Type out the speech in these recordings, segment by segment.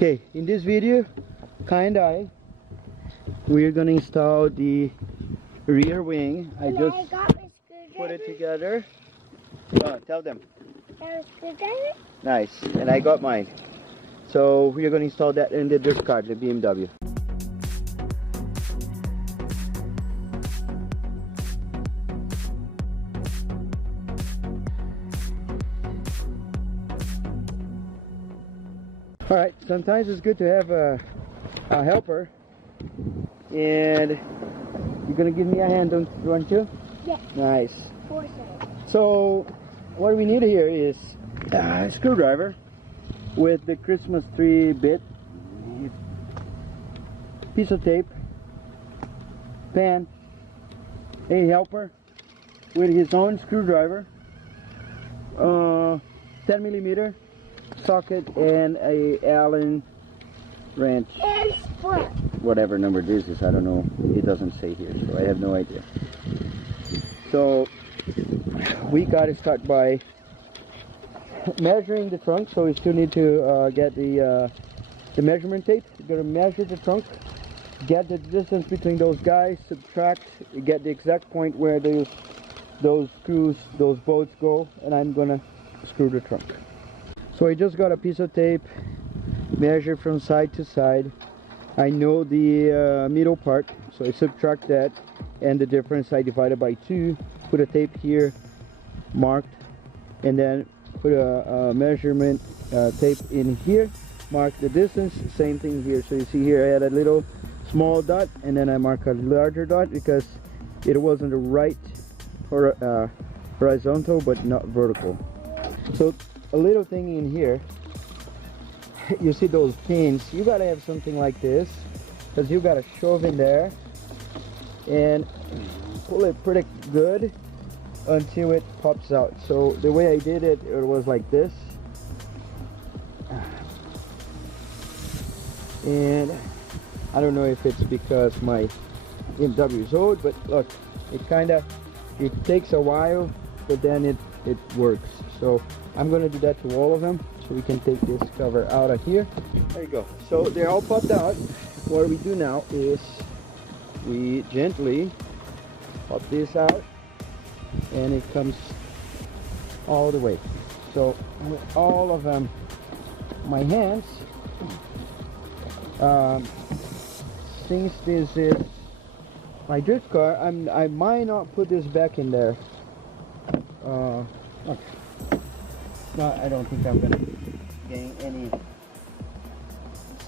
Okay, in this video, we're gonna install the rear wing. I just put it together. Tell them. Nice, and I got mine. So we're gonna install that in the dirt cart, the BMW. Alright, sometimes it's good to have a helper, and you're gonna give me a hand, don't you? Yes. Nice. For sure. So what we need here is a screwdriver with the Christmas tree bit, piece of tape, pen, a helper with his own screwdriver, 10mm socket, and a Allen wrench. And split. Whatever number this is, I don't know. It doesn't say here, so I have no idea. So we gotta start by measuring the trunk. So we still need to get the measurement tape. We're gonna measure the trunk, get the distance between those guys, subtract, get the exact point where those screws, those bolts go, and I'm gonna screw the trunk. So I just got a piece of tape, measure from side to side. I know the middle part, so I subtract that, and the difference I divided by 2, put a tape here marked, and then put a measurement tape in here, mark the distance, same thing here. So you see here I had a little small dot, and then I mark a larger dot because it wasn't the right horizontal but not vertical. So a little thing in here, you see those pins, you gotta have something like this, because you gotta shove in there and pull it pretty good until it pops out. So the way I did it, it was like this, and I don't know if it's because my BMW is old, but look, it takes a while, but then it works. So I'm going to do that to all of them, so we can take this cover out of here. There you go. So they're all popped out. What we do now is we gently pop this out, and it comes all the way. So with all of them, my hands, since this is my drift car, I might not put this back in there. Okay. No, I don't think I'm gonna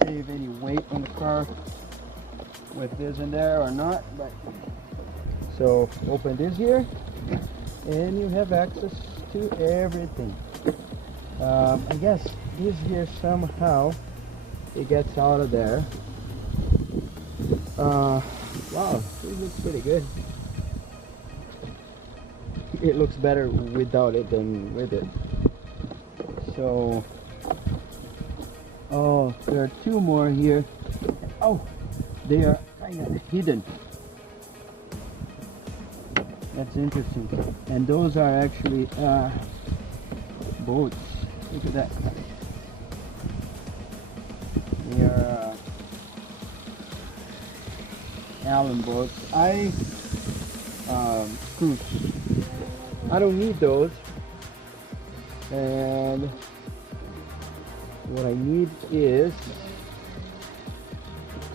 save any weight on the car with this in there or not. But so open this here, and you have access to everything. I guess this here somehow it gets out of there. Wow, this looks pretty good. It looks better without it than with it. So, oh, there are 2 more here. Oh, they are kind of hidden. That's interesting. And those are actually bolts. Look at that. They are Allen bolts. Screws. I don't need those, and what I need is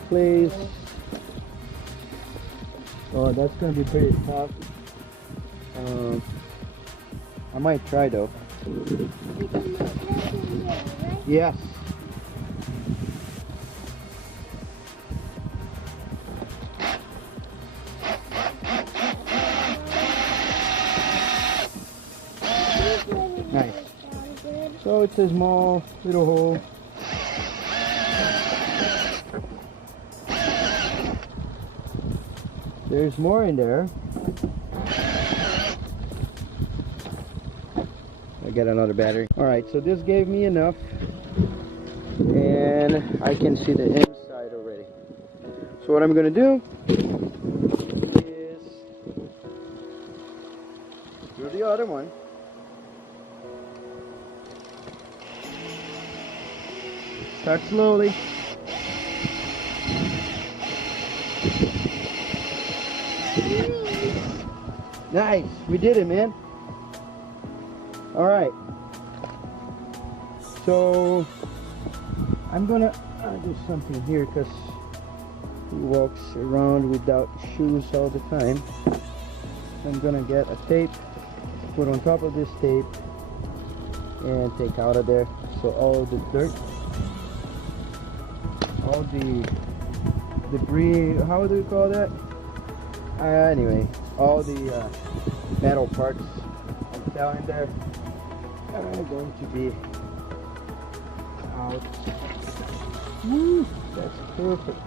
place. Oh, that's going to be pretty tough. I might try though. Yes. Nice. So it's a small little hole. There's more in there. I got another battery. Alright, so this gave me enough, and I can see the inside already. So what I'm gonna do is do the other one. Start slowly. Nice, we did it, man. All right. So I'm gonna do something here because he walks around without shoes all the time. I'm gonna get a tape, put on top of this tape, and take out of there. So all the dirt, all the debris, how do we call that? Anyway, all the metal parts down in there are going to be out. Woo, that's perfect.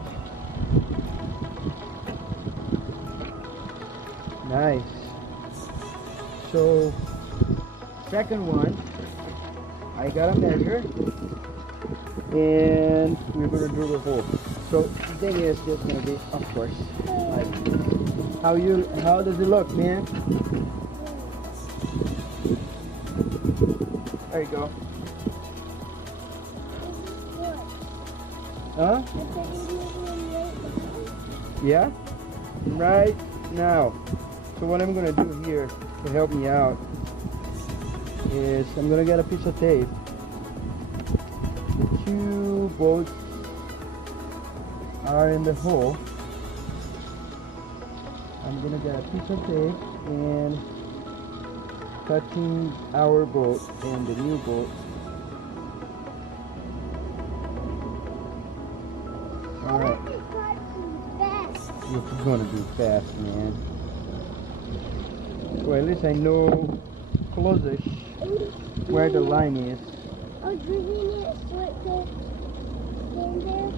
Nice. So second one, I gotta measure and we're gonna drill the hole. So the thing is just gonna be, of course, like how does it look, man? There you go. Huh? Yeah? Right now. So what I'm gonna do here to help me out is I'm gonna get a piece of tape. The two bolts are in the hole. I'm gonna get a piece of tape and cutting our bolt and the new bolt. Alright. You're gonna do fast, man. So at least I know close-ish where the line is. Oh, drilling it so it can stand there?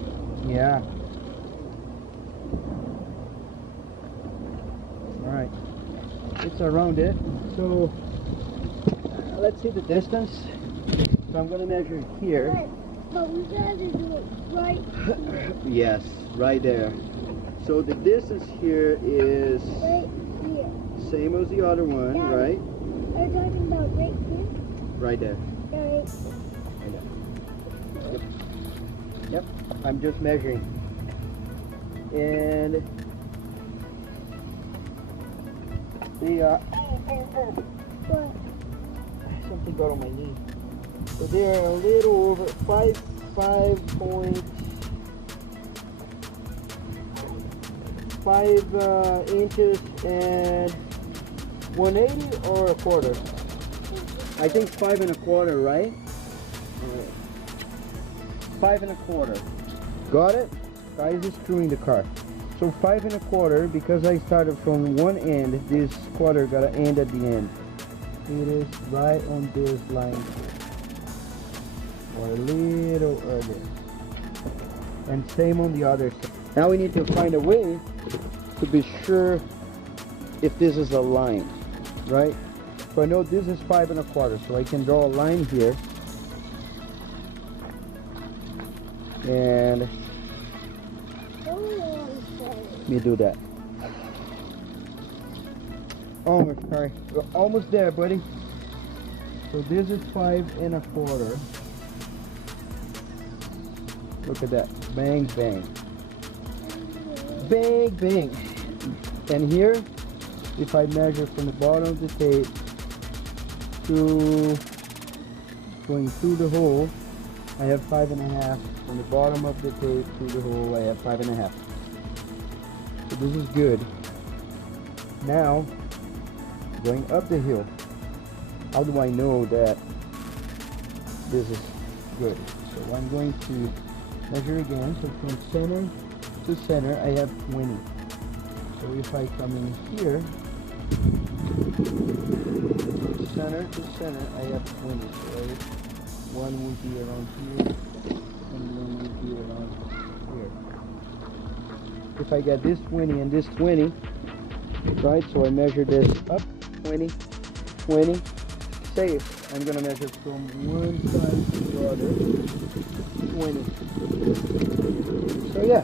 Yeah. Alright. It's around it. So let's see the distance. So I'm gonna measure here. But we gotta do it right here. Yes, right there. So the distance here is Right here. same as the other one, Yeah. right? Are you talking about right here? Right there. Right. Right there. Yep. I'm just measuring. And they are What? something got on my knee. So they are a little over 5 inches and 180 or a quarter. I think 5 1/4, right? 5 1/4. Got it? Guys is screwing the car. So 5 1/4, because I started from one end, this quarter gotta end at the end. It is right on this line, or a little earlier. And same on the other side. Now we need to find a way to be sure if this is a line, right? So I know this is 5 1/4, so I can draw a line here. And let me do that. Oh, sorry. We're almost there, buddy. So this is 5 1/4. Look at that. Bang, bang. Bang, bang. And here, if I measure from the bottom of the tape to going through the hole, I have 5 1/2. From the bottom of the tape to the hole, I have 5 1/2. So this is good. Now, going up the hill, how do I know that this is good? So I'm going to measure again. So from center to center, I have 20. So if I come in here, center to center, I have 20. So one will be around here, and one will be around here. If I get this 20 and this 20, right? So I measure this up 20, 20. Safe. I'm gonna measure from one side to the other. 20. So yeah,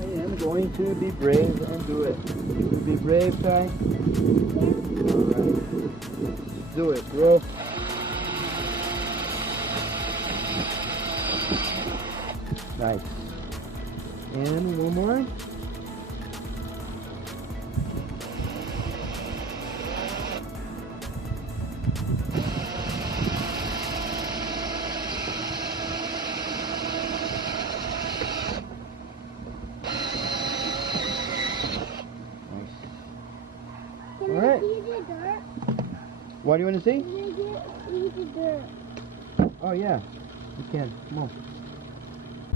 I am going to be brave and do it. Be brave, Ty. Alright. Do it, bro. Nice. And one more. Can I see the dirt? What do you want to see? Can I see the dirt? Oh yeah, you can. Come on.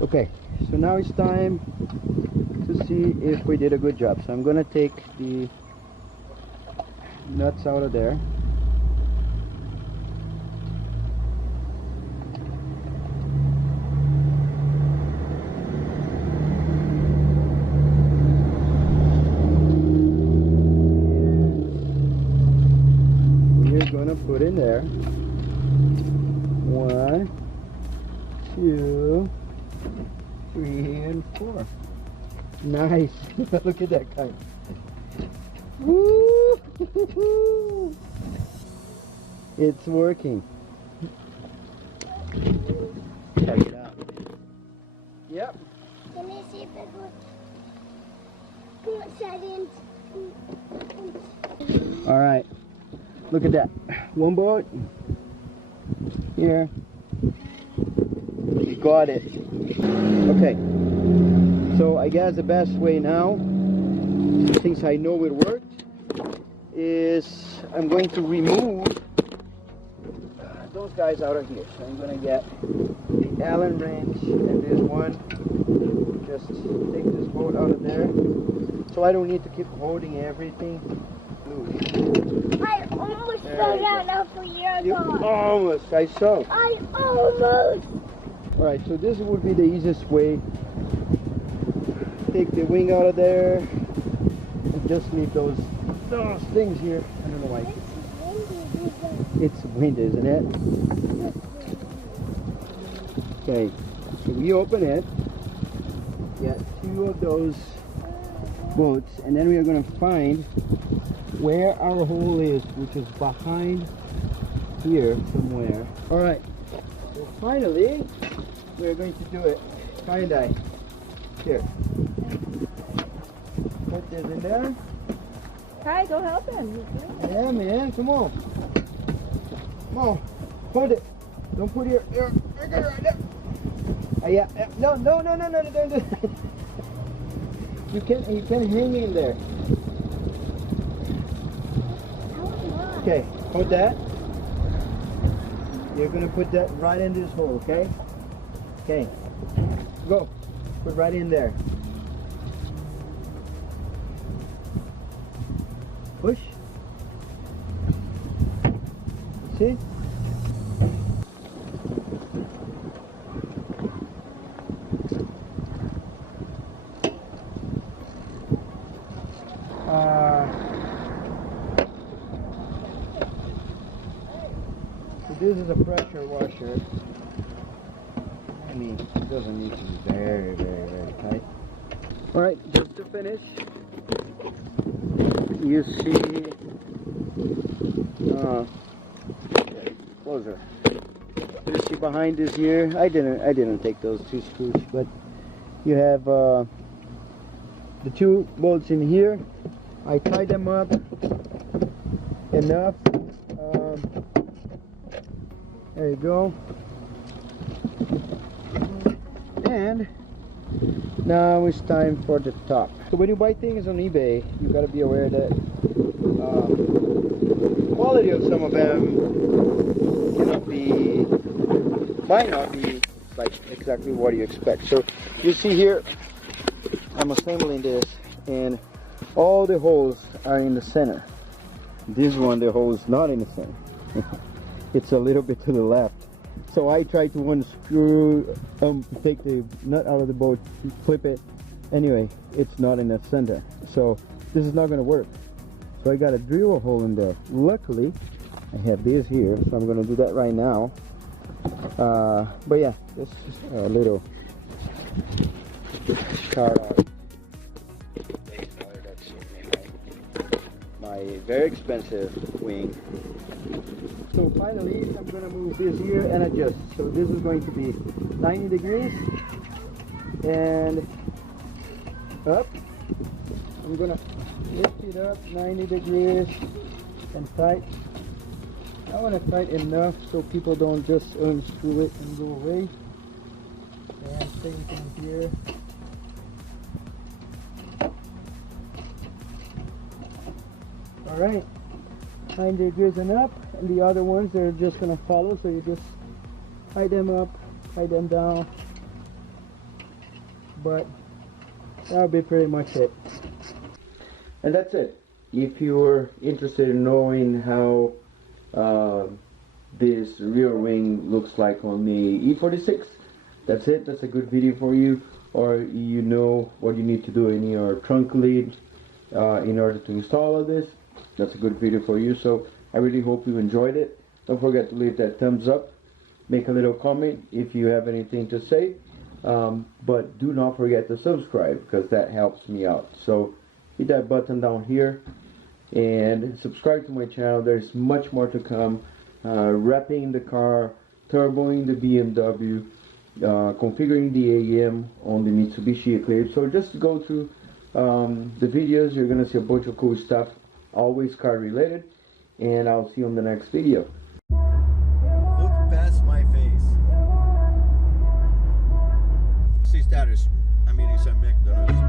Okay, so now it's time to see if we did a good job. So I'm gonna take the nuts out of there. Gonna put in there 1, 2, 3, and 4. Nice. Look at that kite. Woo! It's working. Check it out. Yep. Can I see if it goes settings? All right. Look at that. One boat here. We got it. Okay. So I guess the best way now, since I know it worked, is I'm going to remove those guys out of here. So I'm going to get the Allen wrench and this one. Just take this boat out of there. So I don't need to keep holding everything. I almost fell down off a year ago. Almost, I saw. I almost. Alright, so this would be the easiest way. Take the wing out of there and just leave those things here. I don't know why. It's windy, isn't it? Okay, so we open it. Get 2 of those boats, and then we are going to find where our hole is, which is behind here somewhere. All right, so finally we're going to do it. Tie-dye. Here, put this in there. Kai, go help him. Yeah, man, come on. Come on, hold it. Don't put your right there. Yeah, no, don't. You can hang in there. Okay, hold that. You're gonna put that right in this hole, okay? Okay, go. Put right in there. Push. See? So this is a pressure washer. I mean, it doesn't need to be very tight. Alright, just to finish, you see, closer. You see behind this here, I didn't take those 2 screws, but you have the 2 bolts in here. I tied them up enough. There you go. And now it's time for the top. So when you buy things on eBay, you got to be aware that the quality of some of them might not be like exactly what you expect. So you see here, I'm assembling this, and all the holes are in the center. This one, the hole is not in the center. It's a little bit to the left. So I tried to unscrew, take the nut out of the boat, flip it. Anyway, it's not in the center. So this is not going to work. So I got to drill a hole in there. Luckily, I have this here, so I'm going to do that right now. But yeah, this is a little shout out. My very expensive wing. So finally, I'm going to move this here and adjust. So this is going to be 90 degrees. and up. I'm gonna lift it up 90 degrees and tight. I want to tight enough so people don't just unscrew it and go away. And same thing here. Alright, 90 degrees and up, and the other ones they're just gonna follow, so you just tie them up, tie them down. But that'll be pretty much it. And that's it. If you're interested in knowing how this rear wing looks like on the E46, that's it. That's a good video for you. Or you know what you need to do in your trunk lid in order to install all this. That's a good video for you. So I really hope you enjoyed it. Don't forget to leave that thumbs up. Make a little comment if you have anything to say. But do not forget to subscribe, because that helps me out. So hit that button down here and subscribe to my channel. There's much more to come. Wrapping the car, turboing the BMW, configuring the AM on the Mitsubishi Eclipse. So just go through the videos. You're gonna see a bunch of cool stuff, always car related, and I'll see you on the next video. Look past my face. See status. I mean, it's a McDonald's.